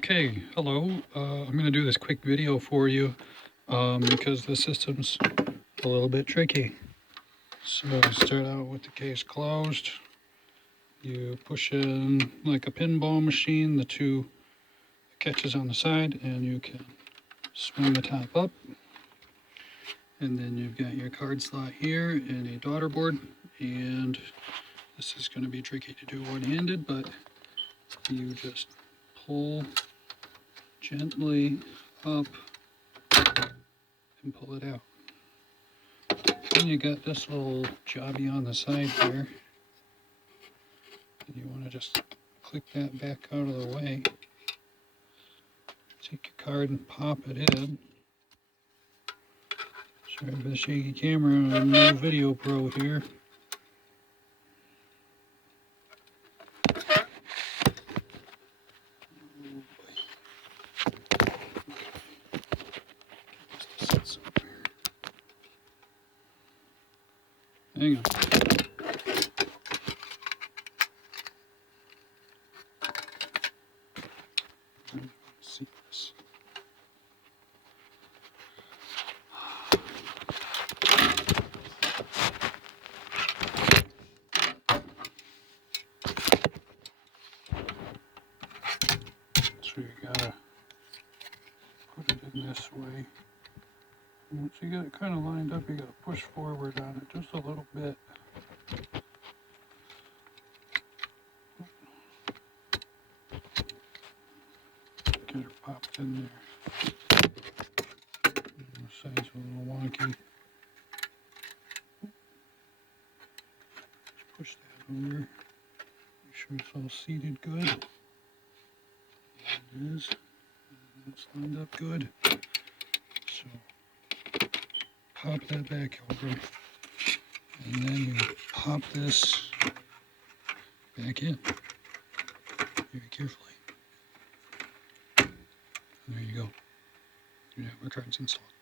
Okay, hello. I'm going to do this quick video for you because the system's a little bit tricky. So start out with the case closed. You push in like a pinball machine, the two catches on the side, and you can swing the top up. And then you've got your card slot here and a daughter board. And this is going to be tricky to do one-handed, but you just pull gently up and pull it out. Then you got this little jobby on the side here. And you want to just click that back out of the way. Take your card and pop it in. Sorry for the shaky camera, I'm no video pro here. Hang on. See this. So you gotta put it in this way. Once you get it kind of lined up, you gotta push forward on it just a little bit. Get her popped in there. The side's a little wonky. Just push that over. Make sure it's all seated good. There it is. It's lined up good. So pop that back over. And then you pop this back in very carefully. There you go. You have our cards installed.